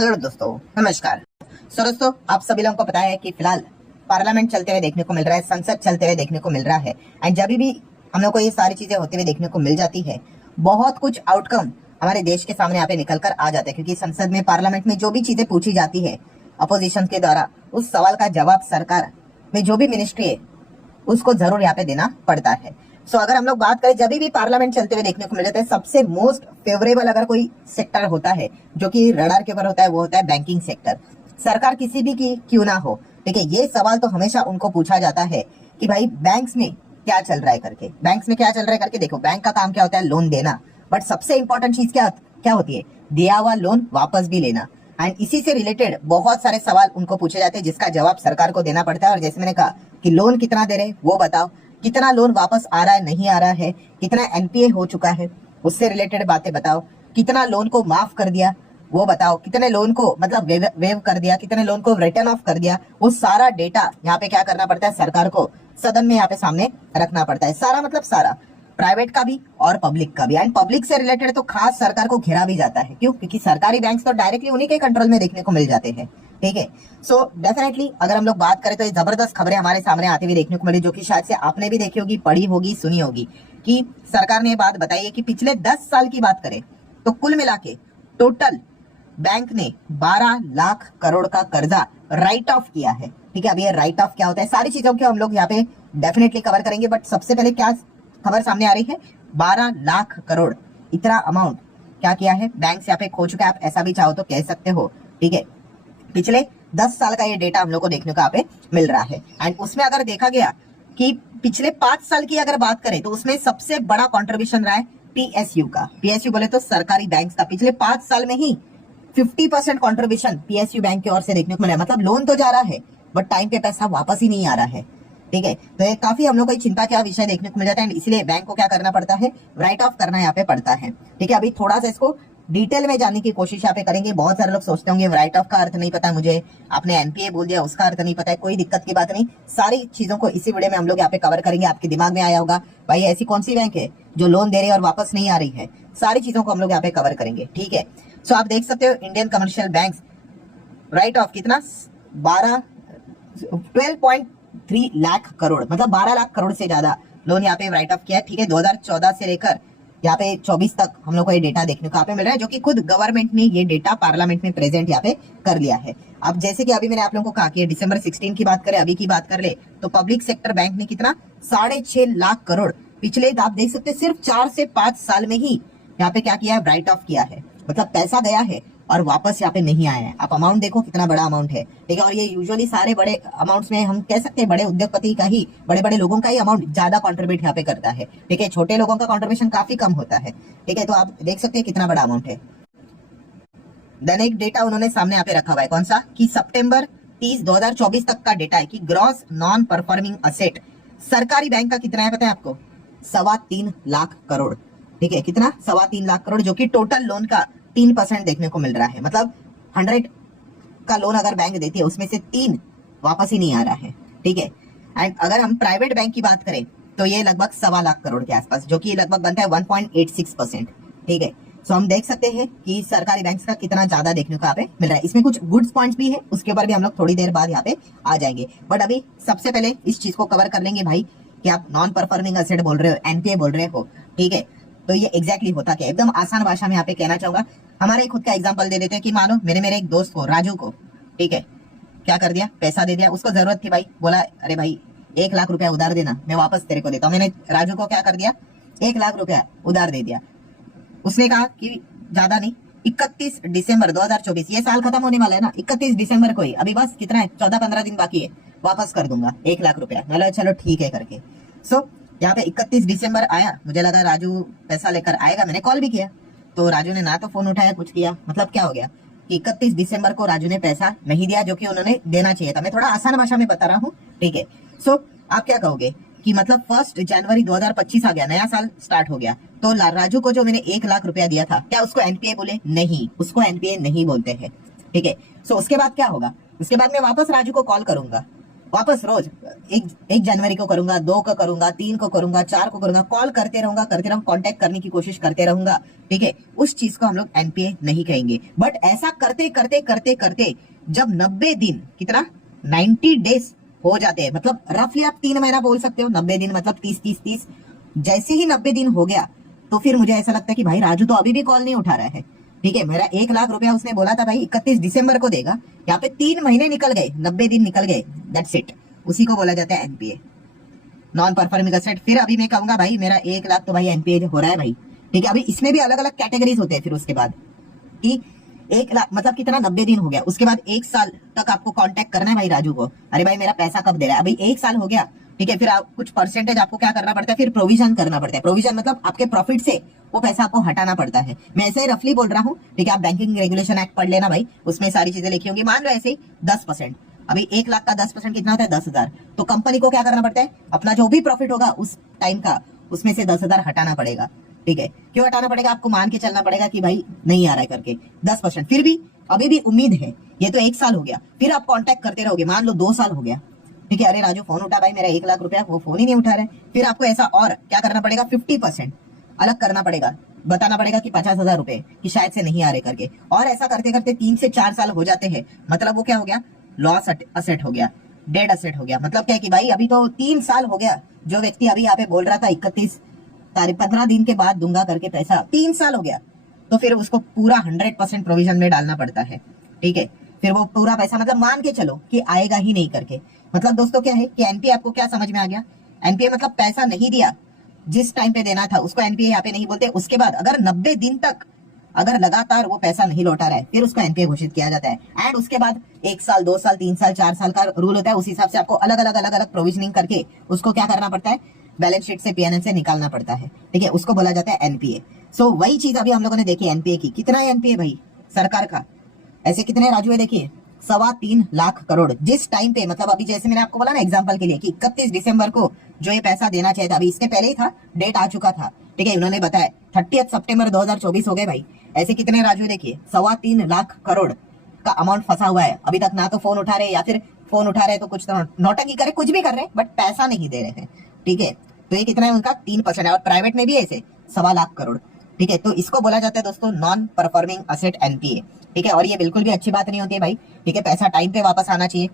Hello दोस्तों, नमस्कार। दोस्तों, आप सभी लोगों को पता है कि फिलहाल पार्लियामेंट चलते हुए देखने को मिल रहा है, संसद चलते हुए देखने को मिल रहा है। एंड जब भी हम लोग को ये सारी चीजें होते हुए देखने को मिल जाती है, बहुत कुछ आउटकम हमारे देश के सामने यहाँ पे निकल कर आ जाते हैं। क्योंकि संसद में, पार्लियामेंट में जो भी चीजें पूछी जाती है अपोजिशन के द्वारा, उस सवाल का जवाब सरकार में जो भी मिनिस्ट्री है उसको जरूर यहाँ पे देना पड़ता है। सो अगर हम लोग बात करें, जब भी पार्लियामेंट चलते हुए देखने को मिल जाता है, सबसे मोस्ट फेवरेबल अगर कोई सेक्टर होता है जो कि रडार के ऊपर होता है, वो होता है बैंकिंग सेक्टर। सरकार किसी भी की क्यों ना हो, ठीक है, ये सवाल तो हमेशा उनको पूछा जाता है कि भाई बैंक्स में क्या चल रहा है करके। बैंक्स में क्या चल रहा है करके देखो, बैंक का काम क्या होता है? लोन देना। बट सबसे इंपॉर्टेंट चीज क्या क्या होती है? दिया हुआ लोन वापस भी लेना। एंड इसी से रिलेटेड बहुत सारे सवाल उनको पूछे जाते हैं, जिसका जवाब सरकार को देना पड़ता है। और जैसे मैंने कहा कि लोन कितना दे रहे वो बताओ, कितना लोन वापस आ रहा है, नहीं आ रहा है, कितना एनपीए हो चुका है, उससे रिलेटेड बातें बताओ, कितना लोन को माफ कर दिया वो बताओ, कितने लोन को मतलब वेव कर दिया, कितने लोन को रिटर्न ऑफ कर दिया। वो सारा डेटा यहाँ पे क्या करना पड़ता है? सरकार को सदन में यहाँ पे सामने रखना पड़ता है। सारा मतलब सारा, प्राइवेट का भी और पब्लिक का भी। एंड पब्लिक से रिलेटेड तो खास सरकार को घेरा भी जाता है। क्यों? क्योंकि सरकारी बैंक तो डायरेक्टली उन्हीं के कंट्रोल में देखने को मिल जाते हैं। ठीक है, सो डेफिनेटली अगर हम लोग बात करें तो ये जबरदस्त खबरें हमारे सामने आती हुई देखने को मिली, जो कि शायद से आपने भी देखी होगी, पढ़ी होगी, सुनी होगी, कि सरकार ने बात बताई है कि पिछले 10 साल की बात करें तो कुल मिला के टोटल बैंक ने 12 लाख करोड़ का कर्जा राइट ऑफ किया है। ठीक है, अभी ये राइट ऑफ क्या होता है, सारी चीजों को हम लोग यहाँ पे डेफिनेटली कवर करेंगे। बट सबसे पहले क्या खबर सामने आ रही है? 12 लाख करोड़, इतना अमाउंट क्या किया है बैंक से यहाँ पे खो चुका है, आप ऐसा भी चाहो तो कह सकते हो। ठीक है, पिछले 10 साल का ये डेटा हम लोग को देखने को यहाँ पे मिल रहा है। एंड उसमें अगर देखा गया कि पिछले 5 साल की अगर बात करें तो उसमें सबसे बड़ा कंट्रीब्यूशन रहा है पीएसयू का। पीएसयू बोले तो सरकारी बैंक का। पिछले 5 साल में ही 50% कंट्रीब्यूशन पीएसयू बैंक की ओर से देखने को मिला है। मतलब लोन तो जा रहा है बट टाइम पे पैसा वापस ही नहीं आ रहा है। ठीक है, तो ये काफी हम लोग को चिंता का विषय देखने को मिल जाता है। इसलिए बैंक को क्या करना पड़ता है? राइट ऑफ करना यहाँ पे पड़ता है। ठीक है, अभी थोड़ा सा इसको डिटेल में जानने की कोशिश यहाँ पे करेंगे। बहुत सारे लोग सोचते होंगे राइट ऑफ का अर्थ नहीं पता मुझे, आपने एनपीए बोल दिया उसका अर्थ नहीं पता है। कोई दिक्कत की बात नहीं, सारी चीजों को इसी वीडियो में हम लोग यहाँ पे कवर करेंगे। आपके दिमाग में आया होगा भाई ऐसी कौन सी बैंक है जो लोन दे रही है और वापस नहीं आ रही है, सारी चीजों को हम लोग यहाँ पे कवर करेंगे। ठीक है, सो आप देख सकते हो Indian commercial bank right of कितना? 12.3 लाख करोड़, मतलब 12 लाख करोड़ से ज्यादा लोन यहाँ पे राइट ऑफ किया है। ठीक है, 2014 से लेकर यहाँ पे 24 तक हम लोग को ये डेटा देखने को यहाँ पे मिल रहा है, जो कि खुद गवर्नमेंट ने ये डेटा पार्लियामेंट में प्रेजेंट यहाँ पे कर लिया है। अब जैसे कि अभी मैंने आप लोगों को कहा कि दिसंबर 16 की बात करें, अभी की बात कर ले तो पब्लिक सेक्टर बैंक ने कितना? 6.5 लाख करोड़ पिछले, आप देख सकते हैं सिर्फ 4 से 5 साल में ही यहाँ पे क्या किया है? राइट ऑफ किया है। मतलब पैसा गया है और वापस यहाँ पे नहीं आया है। आप अमाउंट देखो कितना बड़ा अमाउंट है। ठीक है, और ये यूजुअली सारे बड़े अमाउंट्स में हम कह सकते हैं बड़े उद्योगपति का ही, बड़े बड़े लोगों का ही अमाउंट ज्यादा कंट्रीब्यूट यहाँ पे करता है। ठीक है, छोटे लोगों का कंट्रीब्यूशन काफी कम होता है। ठीक है, तो आप देख सकते हैं कितना बड़ा अमाउंट है। देन एक डेटा उन्होंने सामने यहाँ पे रखा हुआ है, कौन सा? कि सितंबर 30 2024 तक का डेटा है कि ग्रॉस नॉन परफॉर्मिंग असेट सरकारी बैंक का कितना है पता है आपको? 3.25 लाख करोड़। ठीक है, कितना? 3.25 लाख करोड़, जो कि टोटल लोन का 3% देखने को मिल रहा है। मतलब 100 का लोन अगर बैंक देती है उसमें से 3 वापस ही नहीं आ रहा है। ठीक है, एंड अगर हम प्राइवेट बैंक की बात करें तो ये लगभग 1.25 लाख करोड़ के आसपास, जो कि लगभग बनता है 1.86%। ठीक है, सो हम देख सकते हैं कि सरकारी बैंक का कितना ज्यादा देखने को यहाँ पे मिल रहा है। इसमें कुछ गुड्स पॉइंट्स भी है, उसके ऊपर भी हम लोग थोड़ी देर बाद यहाँ पे आ जाएंगे। बट अभी सबसे पहले इस चीज को कवर कर लेंगे भाई कि आप नॉन परफॉर्मिंग एसेट बोल रहे हो, एनपीए बोल रहे हो। ठीक है, तो ये एग्जैक्टली होता क्या? एकदम आसान भाषा में यहाँ पे कहना चाहूंगा। हमारे खुद का एग्जांपल दे देते हैं कि मानो मेरे एक दोस्त को, राजू को, ठीक है, क्या कर दिया? पैसा दे दिया, उसको जरूरत थी भाई, बोला अरे भाई 1 लाख रुपया उधार देना, मैं वापस तेरे को देता हूँ। मैंने राजू को क्या कर दिया? 1 लाख रुपया उधार दे दिया। उसने कहा कि ज्यादा नहीं, 31 दिसंबर 2024, ये साल खत्म होने वाला है ना, 31 दिसंबर को ही, अभी बस कितना है? 14-15 दिन बाकी है, वापस कर दूंगा 1 लाख रुपया। मतलब चलो ठीक है करके। सो यहाँ पे 31 दिसंबर आया, मुझे लगा राजू पैसा लेकर आएगा, मैंने कॉल भी किया तो राजू ने ना तो फोन उठाया कुछ किया। मतलब क्या हो गया कि 31 दिसंबर को राजू ने पैसा नहीं दिया, जो कि उन्होंने देना चाहिए था। मैं थोड़ा आसान भाषा में बता रहा हूँ। ठीक है, सो आप क्या कहोगे कि मतलब 1 जनवरी 2025 आ गया, नया साल स्टार्ट हो गया, तो राजू को जो मैंने 1 लाख रुपया दिया था, क्या उसको एनपीए बोले? नहीं, उसको एनपीए नहीं बोलते हैं। ठीक है, सो उसके बाद क्या होगा? उसके बाद मैं वापस राजू को कॉल करूंगा वापस रोज एक जनवरी को करूंगा, 2 को करूंगा, 3 को करूंगा, 4 को करूंगा, कॉल करते रहूंगा, कांटेक्ट करने की कोशिश करते रहूंगा, ठीक है। उस चीज को हम लोग एनपीए नहीं कहेंगे। बट ऐसा करते करते करते करते जब 90 दिन, कितना 90 डेज हो जाते हैं, मतलब रफली आप 3 महीना बोल सकते हो, 90 दिन मतलब 30 जैसे ही 90 दिन हो गया तो फिर मुझे ऐसा लगता है कि भाई राजू तो अभी भी कॉल नहीं उठा रहा है, ठीक है। मेरा 1 लाख रुपया उसने बोला था भाई 31 दिसंबर को देगा, यहाँ पे 3 महीने निकल गए, 90 दिन निकल गए, दैट्स इट। उसी को बोला जाता है एनपीए, नॉन परफॉर्मिंग एसेट। फिर अभी मैं कहूंगा भाई मेरा 1 लाख तो भाई एनपीए हो रहा है भाई, ठीक है। अभी इसमें भी अलग अलग कैटेगरीज होते हैं। फिर उसके बाद कि 1 लाख मतलब कितना 90 दिन हो गया, उसके बाद 1 साल तक आपको कांटेक्ट करना है भाई राजू को, अरे भाई मेरा पैसा कब दे रहा है। अभी 1 साल हो गया, ठीक है। फिर आप कुछ परसेंटेज आपको क्या करना पड़ता है, फिर प्रोविजन करना पड़ता है। प्रोविजन मतलब आपके प्रॉफिट से वो पैसा आपको हटाना पड़ता है। मैं ऐसे ही रफली बोल रहा हूँ, ठीक है। आप बैंकिंग रेगुलेशन एक्ट पढ़ लेना भाई, उसमें सारी चीजें लिखी होंगी। मान लो ऐसे ही 10%, अभी 1 लाख का 10% कितना होता है, 10,000। तो कंपनी को क्या करना पड़ता है, अपना जो भी प्रॉफिट होगा उस टाइम का, उसमें से 10,000 हटाना पड़ेगा, ठीक है। क्यों हटाना पड़ेगा, आपको मान के चलना पड़ेगा कि भाई नहीं आ रहा है करके 10%। फिर भी अभी भी उम्मीद है, ये तो 1 साल हो गया, फिर आप कांटेक्ट करते रहोगे, मान लो 2 साल हो गया, ठीक है। अरे राजू फोन उठा भाई, मेरा 1 लाख रुपया, वो फोन ही नहीं उठा रहा है। फिर आपको ऐसा और क्या करना पड़ेगा, 50% अलग करना पड़ेगा, बताना पड़ेगा कि 50,000 रुपए कि शायद से नहीं आ रहे करके। और ऐसा करते करते 3 से 4 साल हो जाते हैं, मतलब वो क्या हो गया, लॉस असेट हो गया, डेड असेट हो गया। मतलब क्या है कि भाई अभी तो 3 साल हो गया, जो व्यक्ति अभी यहाँ पे बोल रहा था 31 तारीख 15 दिन के बाद दूंगा करके पैसा, 3 साल हो गया, तो फिर उसको पूरा 100% प्रोविजन में डालना पड़ता है, ठीक है। फिर वो पूरा पैसा मतलब मान के चलो कि आएगा ही नहीं करके। मतलब दोस्तों क्या है कि एनपीए आपको क्या समझ में आ गया, एनपीए मतलब पैसा नहीं दिया जिस टाइम पे देना था उसको एनपीए यहाँ पे नहीं बोलते। उसके बाद अगर 90 दिन तक अगर लगातार वो पैसा नहीं लौटा रहा है, फिर उसको एनपीए घोषित किया जाता है। एंड उसके बाद 1 साल, 2 साल, 3 साल, 4 साल का रूल होता है। उस हिसाब से आपको अलग अलग प्रोविजनिंग करके उसको क्या करना पड़ता है, बैलेंस शीट से, पीएनएल से निकालना पड़ता है, ठीक है। उसको बोला जाता है एनपीए। सो वही चीज अभी हम लोगों ने देखी एनपीए की। कितना है एनपीए भाई सरकार का, ऐसे कितने राजू है देखिए, 3.25 लाख करोड़। जिस टाइम पे मतलब अभी जैसे मैंने आपको बोला ना एग्जांपल के लिए कि 31 दिसंबर को जो ये पैसा देना चाहिए था, अभी इसके पहले ही था, डेट आ चुका था, ठीक है। उन्होंने बताया 30 सितंबर 2024 हो गए भाई। ऐसे कितने राजू देखिए, 3.25 लाख करोड़ का अमाउंट फंसा हुआ है। अभी तक ना तो फोन उठा रहे, या फिर फोन उठा रहे तो कुछ तो नौटंकी करे, कुछ भी कर रहे हैं, बट पैसा नहीं दे रहे हैं, ठीक है। तो ये कितना है उनका, 3% है। और प्राइवेट में भी ऐसे 1.25 लाख करोड़, ठीक है। तो इसको बोला जाता है दोस्तों नॉन परफॉर्मिंग असेट एनपीए, ठीक है। और ये बिल्कुल भी अच्छी बात नहीं होती है भाई, ठीक है। पैसा टाइम पे वापस आना चाहिए।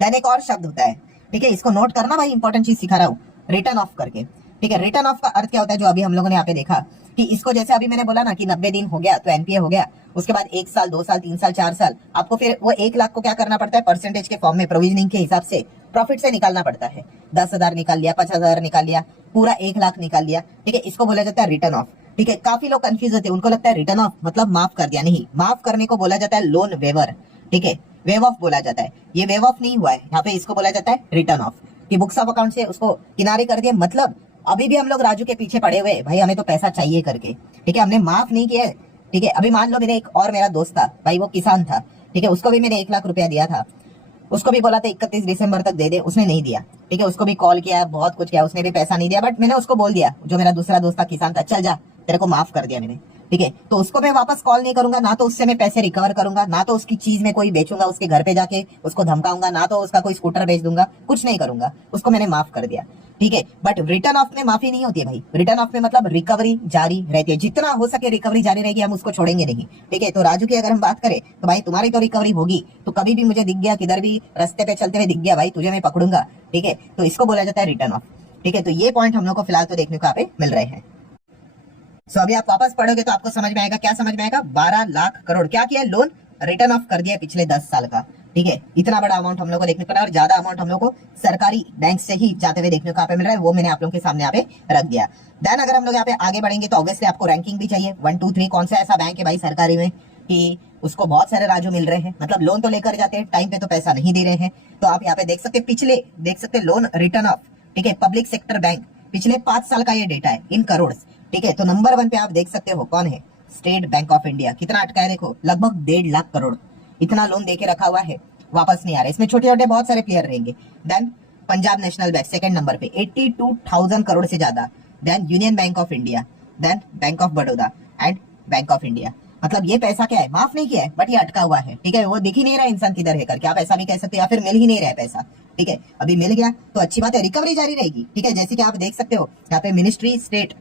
देन एक और शब्द होता है, ठीक है, इसको नोट करना भाई, इंपॉर्टेंट चीज सिखा रहा हूँ, रिटर्न ऑफ करके, ठीक है। रिटर्न ऑफ का अर्थ क्या होता है, जो अभी हम लोगों ने यहाँ पे देखा कि इसको जैसे अभी मैंने बोला ना कि 90 दिन हो गया तो एनपीए हो गया, उसके बाद 1 साल, 2 साल, 3 साल, 4 साल, आपको फिर वो 1 लाख को क्या करना पड़ता है, परसेंटेज के फॉर्म में प्रोविजनिंग के हिसाब से प्रॉफिट से निकालना पड़ता है। 10,000 निकाल लिया, 50,000 निकाल लिया, पूरा 1 लाख निकाल लिया, ठीक है। इसको बोला जाता है रिटर्न ऑफ, ठीक है। काफी लोग कंफ्यूज होते हैं, उनको लगता है रिटर्न ऑफ मतलब माफ कर दिया, नहीं, माफ करने को बोला जाता है लोन वेवर, ठीक है, वेव ऑफ बोला जाता है। ये वेव ऑफ नहीं हुआ है, यहाँ पे इसको बोला जाता है रिटर्न ऑफ, कि बुक्स ऑफ अकाउंट से उसको किनारे कर दिया। मतलब अभी भी हम लोग राजू के पीछे पड़े हुए भाई, हमें तो पैसा चाहिए करके, ठीक है, हमने माफ नहीं किया, ठीक है। अभी मान लो मेरे एक और मेरा दोस्त था भाई, वो किसान था, ठीक है, उसको भी मैंने 1 लाख रुपया दिया था, उसको भी बोला था 31 दिसंबर तक दे दे, उसने नहीं दिया, ठीक है। उसको भी कॉल किया, बहुत कुछ किया, उसने भी पैसा नहीं दिया, बट मैंने उसको बोल दिया, जो मेरा दूसरा दोस्त था किसान था, चल जा, तेरे को माफ कर दिया मैंने, ठीक है। तो उसको मैं वापस कॉल नहीं करूंगा, ना तो उससे मैं पैसे रिकवर करूंगा, ना तो उसकी चीज में कोई बेचूंगा, उसके घर पे जाके उसको धमकाऊंगा, ना तो उसका कोई स्कूटर बेच दूंगा, कुछ नहीं करूंगा, उसको मैंने माफ कर दिया, ठीक है। बट रिटर्न ऑफ में माफी नहीं होती है भाई, रिटर्न ऑफ में मतलब रिकवरी जारी रहती है, जितना हो सके रिकवरी जारी रहेगी, हम उसको छोड़ेंगे नहीं, ठीक है। तो राजू की अगर हम बात करें तो भाई तुम्हारी तो रिकवरी होगी, तो कभी भी मुझे दिख गया, किधर भी रास्ते पे चलते हुए दिख गया भाई, तुझे मैं पकड़ूंगा, ठीक है। तो इसको बोला जाता है रिटर्न ऑफ, ठीक है। तो ये पॉइंट हम लोग को फिलहाल तो देखने को यहाँ पे मिल रहे हैं। सो अभी आप वापस पढ़ोगे तो आपको समझ में आएगा, क्या समझ में आएगा, 12 लाख करोड़ क्या किया, लोन रिटर्न ऑफ कर दिया पिछले 10 साल का, ठीक है। इतना बड़ा अमाउंट हम लोग को देखने को मिला, और ज्यादा अमाउंट हम लोग को सरकारी बैंक से ही जाते हुए देखने को यहाँ पे मिल रहा है, वो मैंने आप लोगों के सामने यहाँ पे रख दिया। देन अगर हम लोग यहाँ पे आगे बढ़ेंगे तो ऑब्वियसली आपको रैंकिंग भी चाहिए, 1 2 3 कौन सा ऐसा बैंक है भाई सरकारी में कि उसको बहुत सारे राजू मिल रहे हैं, मतलब लोन तो लेकर जाते हैं, टाइम पे तो पैसा नहीं दे रहे हैं। तो आप यहाँ पे देख सकते पिछले, देख सकते लोन रिटर्न ऑफ, ठीक है, पब्लिक सेक्टर बैंक, पिछले 5 साल का ये डेटा है इन करोड़, ठीक है। तो नंबर 1 पे आप देख सकते हो कौन है, स्टेट बैंक ऑफ इंडिया। कितना अटका है देखो, लगभग 1.5 लाख करोड़, इतना लोन देके रखा हुआ है, वापस नहीं आ रहा। इसमें छोटे छोटे बहुत सारे प्लेयर रहेंगे। Then Punjab National Bank second number पे 82,000 करोड़ से ज्यादा। Then Union Bank of India, then Bank of Baroda and Bank of India. मतलब ये पैसा क्या है, माफ नहीं किया है बट ये अटका हुआ है, ठीक है। वो दिख ही नहीं रहा इंसान किधर है करके, आप ऐसा भी कह सकते हो, या फिर मिल ही नहीं रहा है पैसा, ठीक है। अभी मिल गया तो अच्छी बात है, रिकवरी जारी रहेगी, ठीक है। जैसे कि आप देख सकते हो यहाँ पे मिनिस्ट्री स्टेट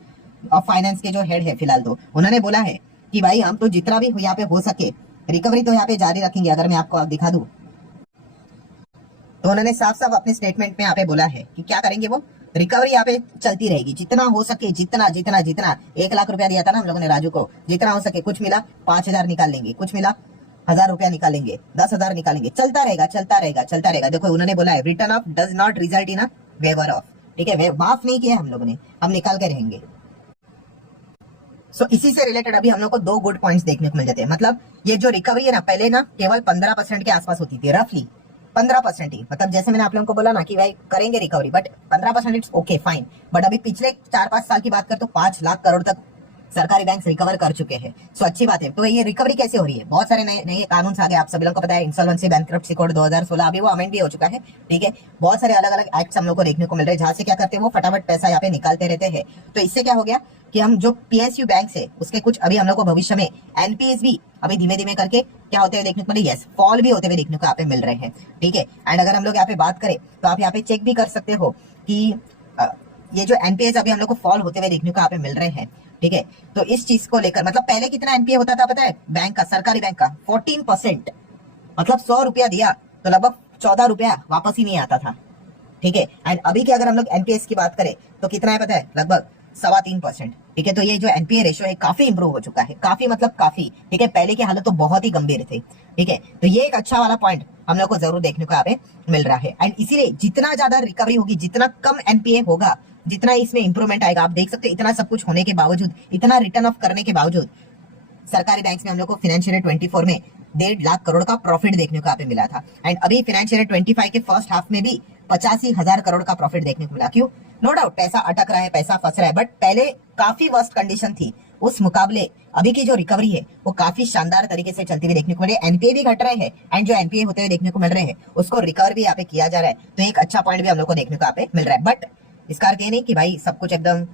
ऑफ फाइनेंस के जो हेड है फिलहाल, तो उन्होंने बोला है कि भाई हम तो जितना भी यहाँ पे हो सके रिकवरी तो यहाँ पे जारी रखेंगे। अगर मैं आपको दिखा दूं तो उन्होंने साफ साफ अपने स्टेटमेंट में यहाँ पे बोला है कि क्या करेंगे, वो रिकवरी यहाँ पे चलती रहेगी जितना हो सके, जितना जितना जितना 1 लाख रुपया दिया था ना हम लोगों ने राजू को, जितना हो सके, कुछ मिला 5,000 निकाल लेंगे, कुछ मिला 1,000 रुपया निकालेंगे, 10,000 निकालेंगे, चलता रहेगा चलता रहेगा चलता रहेगा। देखो उन्होंने बोला है return of does not result in a waiver of, ठीक है, माफ नहीं किया हम लोगों ने, हम निकाल के रहेंगे। सो इसी से रिलेटेड अभी हम लोग को 2 गुड पॉइंट्स देखने को मिल जाते हैं। मतलब ये जो रिकवरी है ना, पहले ना केवल 15% के आसपास होती थी, रफली 15% ही। मतलब जैसे मैंने आप लोगों को बोला ना कि भाई करेंगे recovery, but 15% it's okay fine. But अभी पिछले 4-5 साल की बात कर तो 5 लाख करोड़ तक सरकारी बैंक रिकवर कर चुके हैं। सो अच्छी बात है। तो ये रिकवरी कैसे हो रही है, बहुत सारे नए नए कानून आ गए, आप सभी लोगों को पता है, इंसॉल्वेंसी बैंकरप्सी कोड 2016, अभी वो अमेंड भी हो चुका है, ठीक है। बहुत सारे अलग अलग एक्ट्स हम लोग को देखने को मिल रहे हैं, जहां से क्या करते हैं वो फटाफट पैसा यहाँ पे निकालते रहते हैं। तो इससे क्या हो गया कि हम जो पीएसयू बैंक है उसके कुछ अभी हम लोग को भविष्य में एनपीएस भी अभी धीमे धीमे करके क्या होते हुए देखने को मिले, यस फॉल भी होते हुए देखने को यहाँ पे मिल रहे हैं, ठीक है। एंड अगर हम लोग यहाँ पे बात करें तो आप यहाँ पे चेक भी कर सकते हो कि ये जो एनपीएस अभी हम लोग को फॉल होते हुए देखने को यहाँ पे मिल रहे हैं, ठीक है। तो इस चीज को लेकर मतलब पहले कितना एनपीए होता था पता है बैंक का, सरकारी बैंक का 14%, मतलब 100 रुपया दिया तो लगभग 14 रुपया वापस ही नहीं आता था, ठीक है। एंड अभी की अगर हम लोग एनपीएस की बात करें तो कितना है पता है, लगभग 3.25%, ठीक है। तो ये जो एनपीए रेशियो है काफी इंप्रूव हो चुका है, काफी मतलब काफी, ठीक है। पहले की हालत तो बहुत ही गंभीर थे, ठीक है। तो ये एक अच्छा वाला पॉइंट हम लोग को जरूर देखने को यहाँ पे मिल रहा है। एंड इसीलिए जितना ज्यादा रिकवरी होगी, जितना कम एनपीए होगा, जितना इसमें इंप्रूवमेंट आएगा, आप देख सकते हैं इतना सब कुछ होने के बावजूद, इतना रिटर्न ऑफ करने के बावजूद सरकारी बैंक में हम लोग को फाइनेंशियल ईयर 24 में 1.5 लाख करोड़ का प्रॉफिट देखने को यहाँ पे मिला था। एंड अभी फाइनेंशियल ईयर 25 के फर्स्ट हाफ में भी 85,000 करोड़ का प्रॉफिट देखने को मिला। क्यों, नो डाउट पैसा अटक रहा है, पैसा फंस रहा है, बट पहले काफी वर्स्ट कंडीशन थी, उस मुकाबले अभी की जो रिकवरी है वो काफी शानदार तरीके से चलती हुई देखने को मिल रही है। एनपीए भी घट रहे हैं एंड जो एनपीए होते हुए देखने को मिल रहे हैं उसको रिकवर भी यहाँ पे किया जा रहा है। तो एक अच्छा पॉइंट भी हम लोग को देखने को यहाँ पे मिल रहा है। बट इसका अर्थ ये नहीं कि भाई सब कुछ एकदम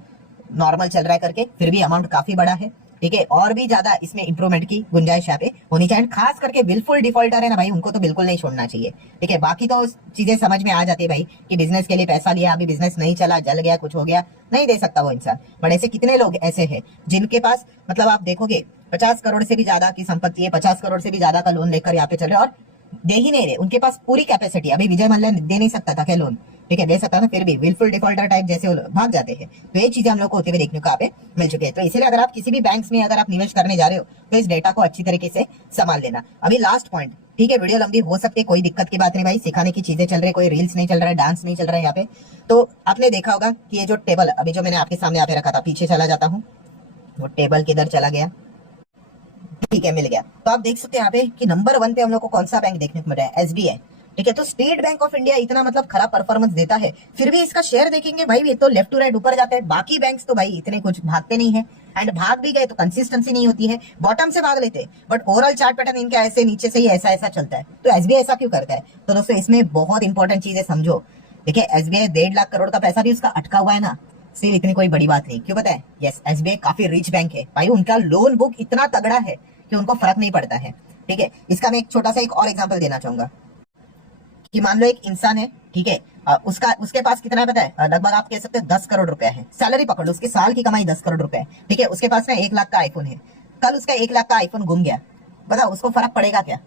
नॉर्मल चल रहा है करके, फिर भी अमाउंट काफी बड़ा है, ठीक है। और भी ज्यादा इसमें इंप्रूवमेंट की गुंजाइश यहाँ पे होनी चाहिए। खास करके बिल्कुल डिफॉल्टर है ना भाई, उनको तो बिल्कुल नहीं छोड़ना चाहिए, ठीक है। बाकी तो चीजें समझ में आ जाती है भाई कि बिजनेस के लिए पैसा लिया, अभी बिजनेस नहीं चला, जल गया, कुछ हो गया, नहीं दे सकता वो इंसान। बट ऐसे कितने लोग ऐसे हैं जिनके पास मतलब आप देखोगे 50 करोड़ से भी ज्यादा की संपत्ति है, 50 करोड़ से भी ज्यादा का लोन लेकर यहाँ पे चल रहे और दे ही नहीं रहे, उनके पास पूरी कैपेसिटी। अभी विजय मल्ल्या दे नहीं सकता था क्या लोन, ठीक है, दे सकता था, फिर भी विलफुल डिफॉल्टर टाइप जैसे भाग जाते हैं। तो ये चीजें हम लोग को होते हुए देखने को यहाँ पे मिल चुके हैं। तो इसलिए अगर आप किसी भी बैंक्स में अगर आप निवेश करने जा रहे हो तो इस डेटा को अच्छी तरीके से संभाल लेना। अभी लास्ट पॉइंट, ठीक है, वीडियो लंबी हो सकती है, कोई दिक्कत की बात नहीं भाई, सिखाने की चीजें चल रही है, कोई रील्स नहीं चल रहा है, डांस नहीं चल रहा है यहाँ पे। तो आपने देखा होगा कि ये जो टेबल अभी जो मैंने आपके सामने यहाँ पे रखा था, पीछे चला जाता हूँ, वो टेबल किधर चला गया, ठीक है, मिल गया। तो आप देख सकते हैं यहाँ पे कि नंबर 1 पे हम लोग को कौन सा बैंक देखने को मिल रहा है, एसबीआई, ठीक है। तो स्टेट बैंक ऑफ इंडिया इतना मतलब खराब परफॉर्मेंस देता है, फिर भी इसका शेयर देखेंगे भाई ये तो लेफ्ट टू राइट ऊपर जाता है। बाकी बैंक्स तो भाई इतने कुछ भागते नहीं है, एंड भाग भी गए तो कंसिस्टेंसी नहीं होती है, बॉटम से भाग लेते हैं, बट ओवरऑल चार्ट पैटर्न इनका ऐसे नीचे से ही ऐसा ऐसा चलता है। तो एसबीआई ऐसा क्यों करता है? तो दोस्तों इसमें बहुत इंपॉर्टेंट चीज है, समझो। देखिए एसबीआई 1.5 लाख करोड़ का पैसा भी उसका अटका हुआ है ना, सिर्फ इतनी कोई बड़ी बात नहीं। क्यों पता है? यस, एसबीआई काफी रिच बैंक है भाई, उनका लोन बुक इतना तगड़ा है कि उनको फर्क नहीं पड़ता है, ठीक है। इसका मैं एक छोटा सा एक और एग्जांपल देना चाहूंगा कि मान लो एक इंसान है, ठीक है, उसके पास कितना है पता है, लगभग आप कह सकते हैं 10 करोड़ रुपया है, सैलरी पकड़ लो, उसकी साल की कमाई 10 करोड़ रुपया है, ठीक है। उसके पास ना 1 लाख का आईफोन है, कल उसका 1 लाख का आईफोन गुम गया, बताओ उसको फर्क पड़ेगा क्या?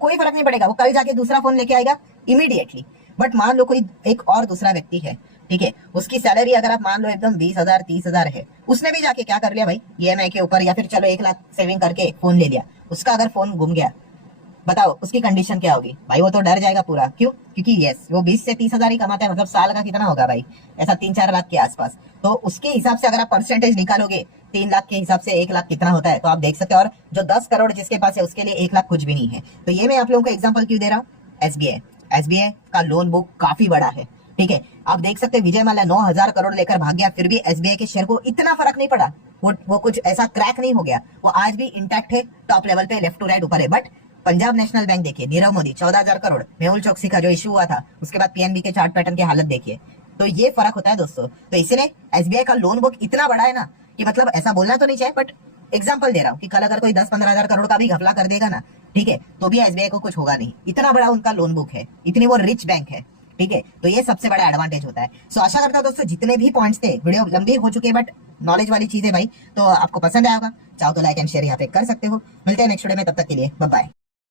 कोई फर्क नहीं पड़ेगा, वो कल जाके दूसरा फोन लेके आएगा इमीडिएटली। बट मान लो कोई एक और दूसरा व्यक्ति है, ठीक है, उसकी सैलरी अगर आप मान लो एकदम 20,000 30,000 है, उसने भी जाके क्या कर लिया भाई, ईएमआई के ऊपर या फिर चलो 1 लाख सेविंग करके फोन ले लिया, उसका अगर फोन गुम गया, बताओ उसकी कंडीशन क्या होगी भाई? वो तो डर जाएगा पूरा। क्यों? क्योंकि यस वो 20 से 30,000 ही कमाता है, मतलब साल का कितना होगा भाई, ऐसा 3-4 लाख के आसपास। तो उसके हिसाब से अगर आप परसेंटेज निकालोगे 3 लाख के हिसाब से 1 लाख कितना होता है, तो आप देख सकते हो। और जो 10 करोड़ जिसके पास है उसके लिए 1 लाख कुछ भी नहीं है। तो ये मैं आप लोगों को एग्जाम्पल क्यों दे रहा हूँ, एसबीआई का लोन बुक काफी बड़ा है, ठीक है। आप देख सकते हैं विजय माल्या 9,000 करोड़ लेकर भाग गया, फिर भी एसबीआई के शेयर को इतना फर्क नहीं पड़ा, वो कुछ ऐसा क्रैक नहीं हो गया, वो आज भी इंटैक्ट है, टॉप लेवल पे लेफ्ट टू राइट ऊपर है। बट पंजाब नेशनल बैंक देखिए, नीरव मोदी 14,000 करोड़, मेहुल चौकसी का जो इशू हुआ था उसके बाद पीएनबी के चार्ट पैटर्न की हालत देखिए। तो ये फर्क होता है दोस्तों। तो इसीलिए एसबीआई का लोन बुक इतना बड़ा है ना कि मतलब ऐसा बोलना तो नहीं चाहिए, बट एग्जाम्पल दे रहा हूँ कि कल अगर कोई 10-15 हजार करोड़ का भी घपला कर देगा ना, ठीक है, तो भी एसबीआई को कुछ होगा नहीं। इतना बड़ा उनका लोन बुक है, इतनी वो रिच बैंक है, ठीक है। तो ये सबसे बड़ा एडवांटेज होता है। सो आशा करता हूँ दोस्तों जितने भी पॉइंट्स थे, वीडियो लंबी हो चुकी है बट नॉलेज वाली चीजें भाई, तो आपको पसंद आया होगा। चाहो तो लाइक एंड शेयर यहाँ पे कर सकते हो। मिलते हैं नेक्स्ट वीडियो में, तब तक के लिए बाय बाय।